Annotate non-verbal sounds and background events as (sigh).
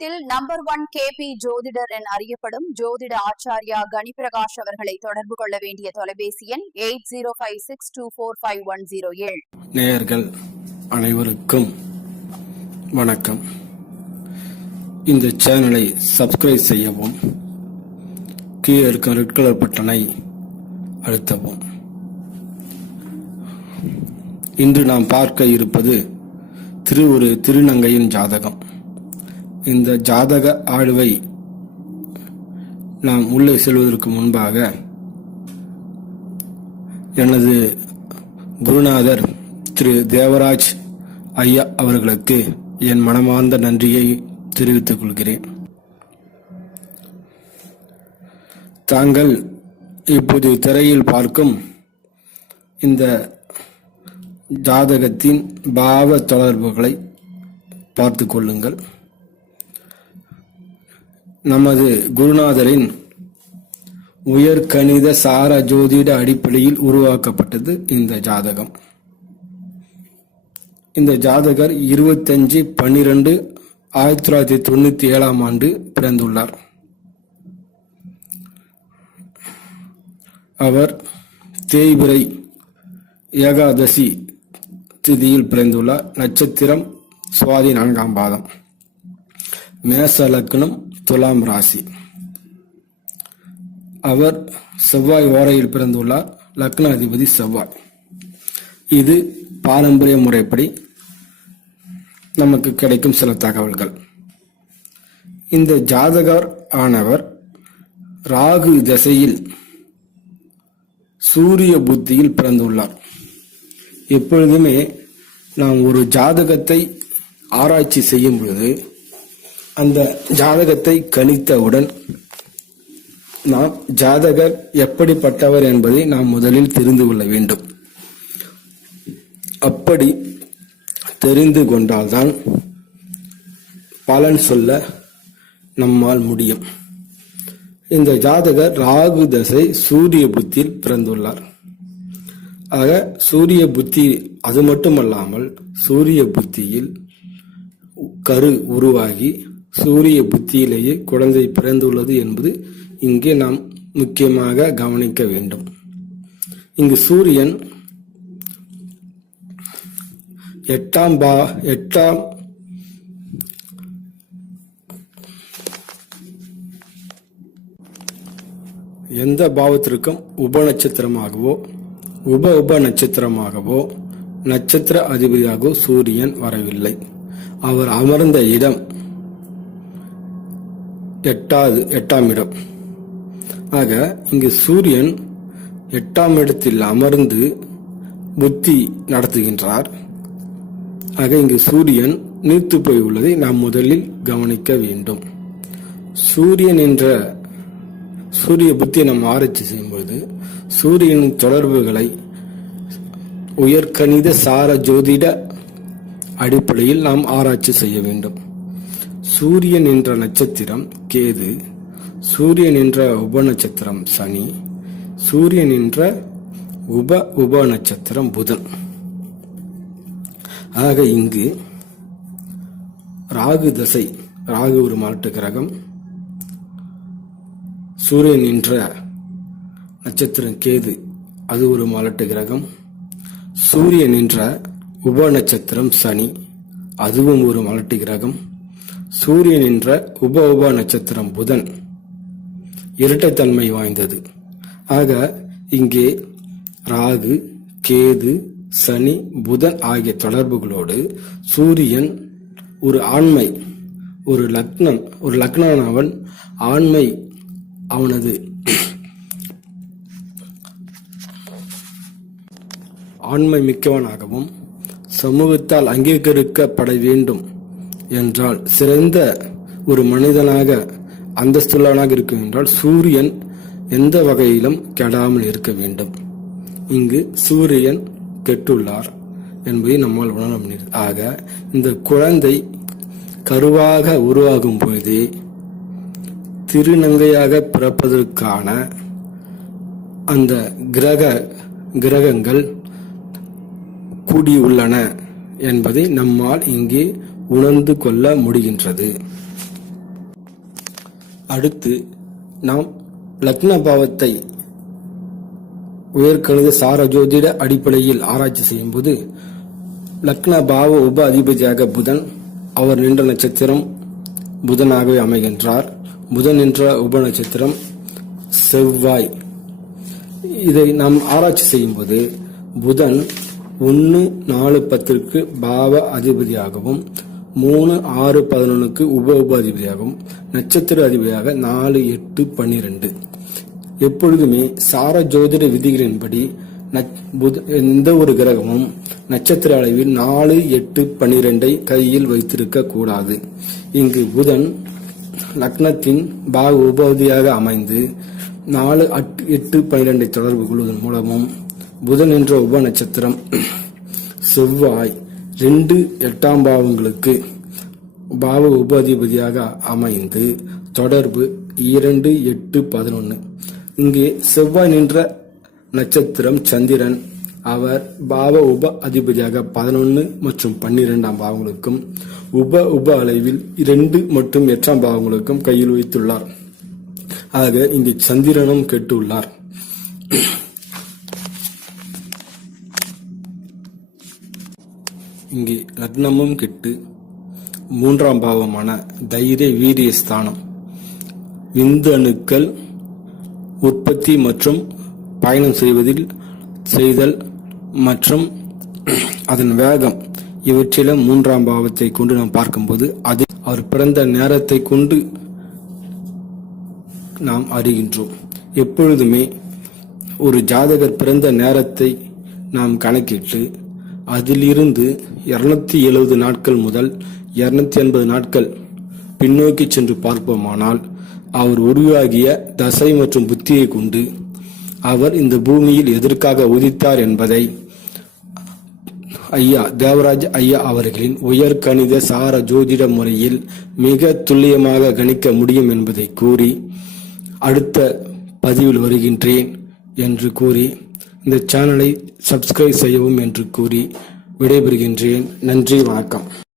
தமிழகத்தில் number one K P ஜோதிடர் என அறியப்படும் ஜோதிட ஆச்சாரியா கணிபிரகாஷ் அவர்களை தொடர்பு கொள்ள வேண்டிய தொலைபேசி எண் eight zero five six two four five one zero ஏழு. நேயர்கள் அனைவருக்கும் வணக்கம். இந்த சேனலை சப்ஸ்கிரைப் செய்யவும் கீழே இருக்கும் ரெட் கலர் பட்டனை அழுத்தவும். இன்று நாம் பார்க்க இருப்பது திரு ஒரு திருநங்கையின் ஜாதகம். இந்த ஜாதக ஆடுவை நாம் உள்ளே செல்வதற்கு முன்பாக எனது குருநாதர் திரு தேவராஜ் ஐயா அவர்களுக்கு என் மனமார்ந்த நன்றியை தெரிவித்துக் கொள்கிறேன். தாங்கள் இப்போது திரையில் பார்க்கும் இந்த ஜாதகத்தின் பாவ தொடர்புகளை பார்த்து கொள்ளுங்கள். நமது குருநாதரின் உயர்கணித சார ஜோதிட அடிப்படையில் உருவாக்கப்பட்டது இந்த ஜாதகம். இந்த ஜாதகர் இருபத்தஞ்சு பன்னிரெண்டு ஆயிரத்தி தொள்ளாயிரத்தி தொண்ணூத்தி ஏழாம் ஆண்டு பிறந்துள்ளார். அவர் தேய்பிரை ஏகாதசி திதியில் பிறந்துள்ளார். நட்சத்திரம் சுவாதி நான்காம் பாதம். மேச லக்னம் துலாம் ராசி. அவர் செவ்வாய் ஓரையில் பிறந்துள்ளார். லக்ன அதிபதி செவ்வாய். இது பாரம்பரிய முறைப்படி நமக்கு கிடைக்கும் சில தகவல்கள். இந்த ஜாதகர் ஆனவர் ராகு திசையில் சூரிய புத்தியில் பிறந்துள்ளார். எப்பொழுதுமே நாம் ஒரு ஜாதகத்தை ஆராய்ச்சி செய்யும் பொழுது அந்த ஜாதகத்தை கணித்தவுடன் நாம் ஜாதகர் எப்படிப்பட்டவர் என்பதை நாம் முதலில் தெரிந்து கொள்ள வேண்டும். அப்படி தெரிந்து கொண்டால்தான் பலன் சொல்ல நம்மால் முடியும். இந்த ஜாதகர் ராகு தசை சூரிய புத்தியில் பிறந்துள்ளார். ஆக சூரிய புத்தி அது மட்டுமல்லாமல் சூரிய புத்தியில் கரு உருவாகி சூரிய புத்தியிலேயே குழந்தை பிறந்துள்ளது என்பது இங்கே நாம் முக்கியமாக கவனிக்க வேண்டும். இங்கு சூரியன் எட்டாம் பா எட்டாம் எந்த பாவத்திற்கும் உப நட்சத்திரமாகவோ உப உப நட்சத்திரமாகவோ நட்சத்திர அதிபதியாகவோ சூரியன் வரவில்லை. அவர் அமர்ந்த இடம் எட்டாவது எட்டாம் இடம். ஆக இங்கு சூரியன் எட்டாம் இடத்தில் அமர்ந்து புத்தி நடத்துகின்றார். ஆக இங்கு சூரியன் நீர்த்து போய் உள்ளதை நாம் முதலில் கவனிக்க வேண்டும். சூரியன் என்ற சூரிய புத்தியை நாம் ஆராய்ச்சி செய்யும்போது சூரியனின் தொடர்புகளை உயர்கணித சார ஜோதிட அடிப்படையில் நாம் ஆராய்ச்சி செய்ய வேண்டும். சூரியன் என்ற நட்சத்திரம் கேது சூரியன் என்ற உப நட்சத்திரம் சனி சூரியன் என்ற உப உப நட்சத்திரம் புதன். ஆக இங்கு ராகு தசை ராகு ஒரு மாட்டு கிரகம் சூரியன் என்ற நட்சத்திரம் கேது அது ஒரு மலட்டு கிரகம் சூரியன் என்ற உப நட்சத்திரம் சனி அதுவும் ஒரு மலட்டு கிரகம் சூரியன் என்ற உப உப நட்சத்திரம் புதன். இரட்டைத்தன்மை வாய்ந்தது. ஆக இங்கே ராகு கேது சனி புதன் ஆகிய தொடர்புகளோடு சூரியன் ஒரு ஆண்மை ஒரு லக்னம் ஒரு லக்னானவன் ஆண்மை அவனது ஆண்மை மிக்கவனாகவும் சமூகத்தால் அங்கீகரிக்கப்பட வேண்டும். என்றால் சிறந்த ஒரு மனிதனாக அந்தஸ்துள்ளவனாக இருக்கும் என்றால் சூரியன் எந்த வகையிலும் கெடாமல் இருக்க வேண்டும். இங்கு சூரியன் கெட்டுள்ளார் என்பதை நம்மால் உணர முடியும் ஆக இந்த குழந்தை கருவாக உருவாகும் பொழுதே திருநங்கையாக பிறப்பதற்கான அந்த கிரக கிரகங்கள் கூடியுள்ளன என்பதை நம்மால் இங்கே உணர்ந்து கொள்ள முடிகின்றது. அடுத்து நாம் லக்ன பாவத்தை உயர்கணித சார ஜோதிட அடிப்படையில் ஆராய்ச்சி செய்யும்போது லக்ன பாவ உப அதிபதியாக புதன் அவர் நின்ற நட்சத்திரம் புதனாகவே அமைகின்றார். புதன் என்ற உப நட்சத்திரம் செவ்வாய். இதை நாம் ஆராய்ச்சி செய்யும்போது புதன் ஒன்று நாலு பத்திற்கு பாவ அதிபதியாகவும் மூணு ஆறு பதினொன்றுக்கு உப உப அதிபதியாகவும் நட்சத்திர அதிபதியாக நாலு எட்டு பன்னிரெண்டு. எப்பொழுதுமே சார ஜோதிட விதிகளின்படி புத- எந்த ஒரு கிரகமும் நட்சத்திர அளவில் நாலு எட்டு பன்னிரெண்டை கையில் வைத்திருக்க கூடாது. இங்கு புதன் லக்னத்தின் பாக உபதியாக அமைந்து நாலு அட்- எட்டு பன்னிரெண்டை தொடர்பு கொள்வதன் மூலமும் புதன் என்ற உப நட்சத்திரம் (clears throat) செவ்வாய் ரெண்டு எட்டாம் பாவங்களுக்கு பாவ உபாதிபதியாக அமைந்து தொடர்பு இரண்டு எட்டு பதினொன்று இங்கே செவ்வாய் நின்ற நட்சத்திரம் சந்திரன். அவர் பாவ உப அதிபதியாக பதினொன்று மற்றும் பன்னிரெண்டாம் பாவங்களுக்கும் உப உப அளவில் இரண்டு மற்றும் எட்டாம் பாவங்களுக்கும் கையில் வைத்துள்ளார். ஆக இங்கு சந்திரனும் கெட்டுள்ளார். இங்கே லக்னமும் கெட்டு மூன்றாம் பாவமான தைரிய வீரிய ஸ்தானம் விந்து அணுக்கள் உற்பத்தி மற்றும் பயணம் செய்வதில் செய்தல் மற்றும் அதன் வேகம் இவற்றிலும் மூன்றாம் பாவத்தை கொண்டு நாம் பார்க்கும்போது அது அவர் பிறந்த நேரத்தை கொண்டு நாம் அறிகின்றோம். எப்பொழுதுமே ஒரு ஜாதகர் பிறந்த நேரத்தை நாம் கணக்கிட்டு அதிலிருந்து இருநூத்தி எழுபது நாட்கள் முதல் இருநூத்தி எண்பது நாட்கள் பின்னோக்கி சென்று பார்ப்போமானால் அவர் உருவாகிய தசை மற்றும் புத்தியை கொண்டு அவர் இந்த பூமியில் எதற்காக உதித்தார் என்பதை ஐயா தேவராஜ் ஐயா அவர்களின் உயர்கணித சார ஜோதிட முறையில் மிக துல்லியமாக கணிக்க முடியும் என்பதை கூறி அடுத்த பதிவில் வருகின்றேன் என்று கூறி இந்த சேனலை சப்ஸ்கிரைப் செய்யவும் என்று கூறி விடைபெறுகின்றேன். நன்றி வணக்கம்.